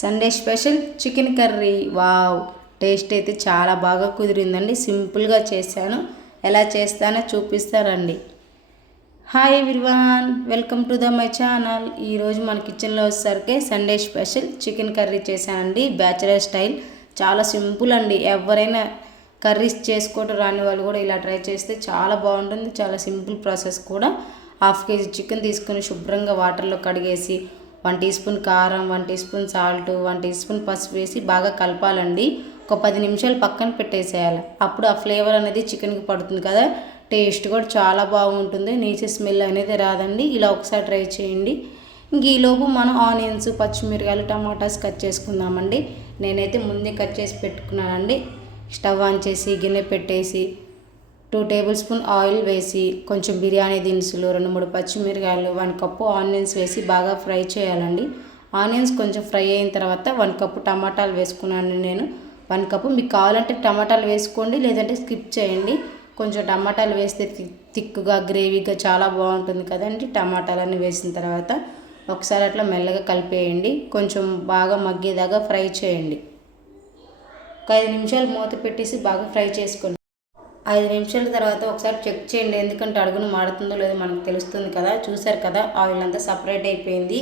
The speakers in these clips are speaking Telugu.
Sunday special chicken curry. Wow, taste అయితే చాలా బాగా కుదిరిందండి. సింపుల్గా చేశాను. ఎలా చేస్తానో చూపిస్తారండి. Hi everyone, welcome to my channel. ఈరోజు మన కిచెన్లో వచ్చేసరికి సండే స్పెషల్ చికెన్ కర్రీ చేశానండి. బ్యాచిలర్ స్టైల్, చాలా సింపుల్ అండి. ఎవరైనా కర్రీస్ చేసుకోవడం రాని వాళ్ళు కూడా ఇలా ట్రై చేస్తే చాలా బాగుంటుంది. చాలా సింపుల్ ప్రాసెస్ కూడా. హాఫ్ కేజీ చికెన్ తీసుకుని శుభ్రంగా వాటర్లో కడిగేసి 1 టీ స్పూన్ కారం, 1 teaspoon salt, 1 teaspoon పసుపు వేసి బాగా కలపాలండి. ఒక 10 నిమిషాలు పక్కన పెట్టేసేయాలి. అప్పుడు ఆ ఫ్లేవర్ అనేది చికెన్కి పడుతుంది కదా, టేస్ట్ కూడా చాలా బాగుంటుంది. నీచే స్మెల్ అనేది రాదండి. ఇలా ఒకసారి ట్రై చేయండి. ఇంక ఈలోపు మనం ఆనియన్స్, పచ్చిమిరకాయలు, టమాటాస్ కట్ చేసుకుందామండి. నేనైతే ముందే కట్ చేసి పెట్టుకున్నానండి. స్టవ్ ఆన్ చేసి గిన్నె పెట్టేసి 2 టేబుల్ స్పూన్ ఆయిల్ వేసి కొంచెం బిర్యానీ దినుసులు, 2-3 పచ్చిమిరకాయలు, 1 కప్పు ఆనియన్స్ వేసి బాగా ఫ్రై చేయాలండి. ఆనియన్స్ కొంచెం ఫ్రై అయిన తర్వాత 1 కప్పు టమాటాలు వేసుకున్నాను నేను. 1 కప్పు, మీకు కావాలంటే టమాటాలు వేసుకోండి, లేదంటే స్కిప్ చేయండి. కొంచెం టమాటాలు వేస్తే థిక్గా గ్రేవీగా చాలా బాగుంటుంది కదండి. టమాటాలన్నీ వేసిన తర్వాత ఒకసారి అట్లా మెల్లగా కలిపేయండి. కొంచెం బాగా మగ్గేదాకా ఫ్రై చేయండి. ఒక 5 నిమిషాలు మూత పెట్టేసి బాగా ఫ్రై చేసుకోండి. 5 నిమిషాల తర్వాత ఒకసారి చెక్ చేయండి, ఎందుకంటే అడుగును మాడుతుందో లేదో మనకు తెలుస్తుంది కదా. చూసారు కదా, ఆయిల్ అంతా సపరేట్ అయిపోయింది.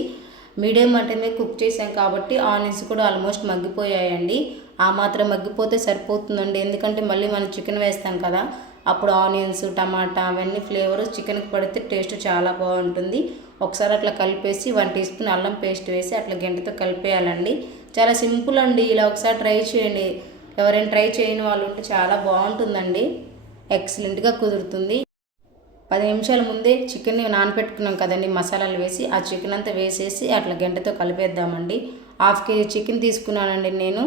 మీడియం మంట మీద కుక్ చేసాం కాబట్టి ఆనియన్స్ కూడా ఆల్మోస్ట్ మగ్గిపోయాయండి. ఆ మాత్రం మగ్గిపోతే సరిపోతుందండి, ఎందుకంటే మళ్ళీ మనం చికెన్ వేస్తాం కదా, అప్పుడు ఆనియన్స్, టమాటా అవన్నీ ఫ్లేవర్ చికెన్కి పడితే టేస్ట్ చాలా బాగుంటుంది. ఒకసారి అట్లా కలిపేసి 1 టీ స్పూన్ అల్లం పేస్ట్ వేసి అట్లా గంటతో కలిపేయాలండి. చాలా సింపుల్ అండి. ఇలా ఒకసారి ట్రై చేయండి. ఎవరైనా ట్రై చేయని వాళ్ళు ఉంటే చాలా బాగుంటుందండి. ఎక్సలెంట్గా కుదురుతుంది. 10 నిమిషాల ముందే చికెన్ని నానబెట్టుకున్నాం కదండి, మసాలాలు వేసి ఆ చికెన్ అంతా వేసేసి అట్లా గంటతో కలిపేద్దామండి. హాఫ్ కేజీ చికెన్ తీసుకున్నానండి నేను.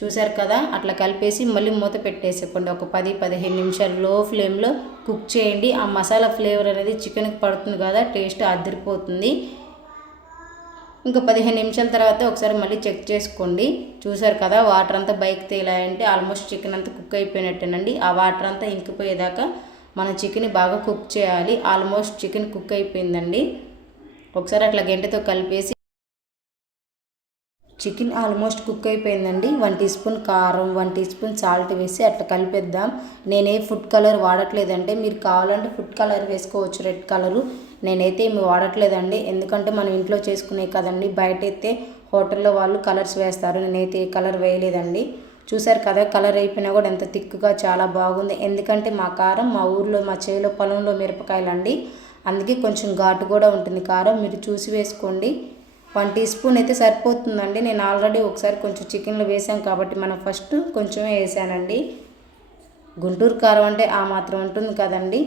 చూసారు కదా, అట్లా కలిపేసి మళ్ళీ మూత పెట్టేసేయండి. ఒక 10-15 నిమిషాలు లో ఫ్లేమ్లో కుక్ చేయండి. ఆ మసాలా ఫ్లేవర్ అనేది చికెన్కి పడుతుంది కదా, టేస్ట్ అదిరిపోతుంది. ఇంకా 15 నిమిషాల తర్వాత ఒకసారి మళ్ళీ చెక్ చేసుకోండి. చూసారు కదా, వాటర్ అంతా బయటకు తేలాయంటే ఆల్మోస్ట్ చికెన్ అంతా కుక్ అయిపోయినట్టేనండి. ఆ వాటర్ అంతా ఇంకిపోయేదాకా మనం చికెన్ బాగా కుక్ చేయాలి. ఆల్మోస్ట్ చికెన్ కుక్ అయిపోయిందండి. ఒకసారి అట్లా గంటతో కలిపేసి చికెన్ ఆల్మోస్ట్ కుక్ అయిపోయిందండి. 1 టీ స్పూన్ కారం, 1 టీ స్పూన్ సాల్ట్ వేసి అట్లా కలిపేద్దాం. నేనే ఫుడ్ కలర్ వాడట్లేదంటే, మీరు కావాలంటే ఫుడ్ కలర్ వేసుకోవచ్చు, రెడ్ కలరు. నేనైతే ఏమి వాడట్లేదండి, ఎందుకంటే మనం ఇంట్లో చేసుకునే కదండి. బయట అయితే హోటల్లో వాళ్ళు కలర్స్ వేస్తారు, నేనైతే ఏ కలర్ వేయలేదండి. చూసారు కదా, కలర్ అయిపోయినా కూడా ఎంత థిక్గా చాలా బాగుంది. ఎందుకంటే మా కారం మా ఊర్లో మా చేలో పొలంలో మిరపకాయలండి, అందుకే కొంచెం ఘాటు కూడా ఉంటుంది కారం. మీరు చూసి వేసుకోండి. 1 టీ స్పూన్ అయితే సరిపోతుందండి. నేను ఆల్రెడీ ఒకసారి కొంచెం చికెన్లో వేసాం కాబట్టి మనం ఫస్ట్ కొంచెమే వేసానండి. గుంటూరు కారం అంటే ఆ మాత్రం ఉంటుంది కదండి.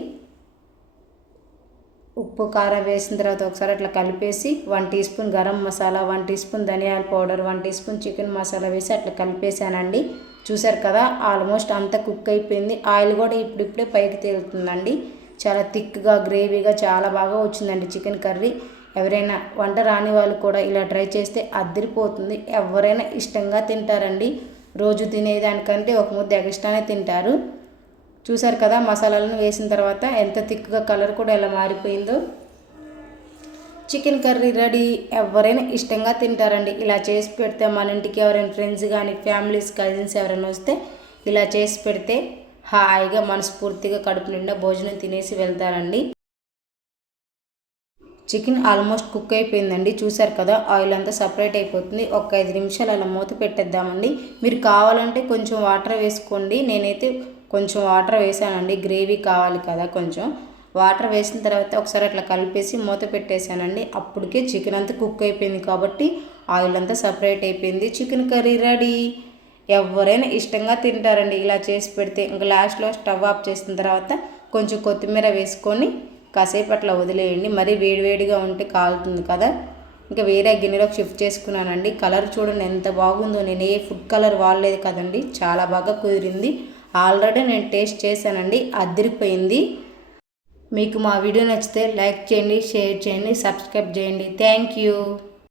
ఉప్పు కారం వేసిన తర్వాత ఒకసారి అట్లా కలిపేసి 1 teaspoon garam masala, 1 teaspoon ధనియాల powder, 1 teaspoon chicken masala వేసి అట్లా కలిపేసానండి. చూసారు కదా, ఆల్మోస్ట్ అంతా కుక్ అయిపోయింది. ఆయిల్ కూడా ఇప్పుడిప్పుడే పైకి తేలుతుందండి. చాలా థిక్గా గ్రేవీగా చాలా బాగా వచ్చిందండి చికెన్ కర్రీ. ఎవరైనా వంట రాని వాళ్ళు కూడా ఇలా ట్రై చేస్తే అదిరిపోతుంది. ఎవరైనా ఇష్టంగా తింటారండి. రోజు తినేదానికంటే ఒక ముద్ద ఎక్స్ట్రానే తింటారు. చూసారు కదా, మసాలాలను వేసిన తర్వాత ఎంత థిక్గా కలర్ కూడా ఎలా మారిపోయిందో. Chicken curry ready. ఎవరైనా ఇష్టంగా తింటారండి. ఇలా చేసి పెడితే మన ఇంటికి ఎవరైనా ఫ్రెండ్స్ కానీ ఫ్యామిలీస్, కజిన్స్ ఎవరైనా వస్తే ఇలా చేసి పెడితే హాయిగా మనస్ఫూర్తిగా కడుపు నిండా భోజనం తినేసి వెళ్తారండి. చికెన్ ఆల్మోస్ట్ కుక్ అయిపోయిందండి. చూసారు కదా, ఆయిల్ అంతా సపరేట్ అయిపోతుంది. ఒక 5 నిమిషాలు అలా మూత పెట్టేద్దామండి. మీరు కావాలంటే కొంచెం వాటర్ వేసుకోండి. నేనైతే కొంచెం వాటర్ వేసానండి, గ్రేవీ కావాలి కదా. కొంచెం వాటర్ వేసిన తర్వాత ఒకసారి అట్లా కలిపేసి మూత పెట్టేశానండి. అప్పటికే చికెన్ అంతా కుక్ అయిపోయింది కాబట్టి ఆయిల్ అంతా సపరేట్ అయిపోయింది. Chicken curry ready. ఎవరైనా ఇష్టంగా తింటారండి ఇలా చేసి పెడితే. ఇంకా లాస్ట్లో స్టవ్ ఆఫ్ చేసిన తర్వాత కొంచెం కొత్తిమీర వేసుకొని కాసేపు అట్లా వదిలేయండి. మరీ వేడివేడిగా ఉంటే కాలుతుంది కదా. ఇంకా వేరే గిన్నెలోకి షిఫ్ట్ చేసుకున్నానండి. కలర్ చూడండి ఎంత బాగుందో. నేను ఏ ఫుడ్ కలర్ వాడలేదు కదండి, చాలా బాగా కుదిరింది. ఆల్రెడీ నేను టేస్ట్ చేశానండి, అదిరిపోయింది. మీకు మా వీడియో నచ్చితే లైక్ చేయండి, షేర్ చేయండి, సబ్స్క్రైబ్ చేయండి. Thank you.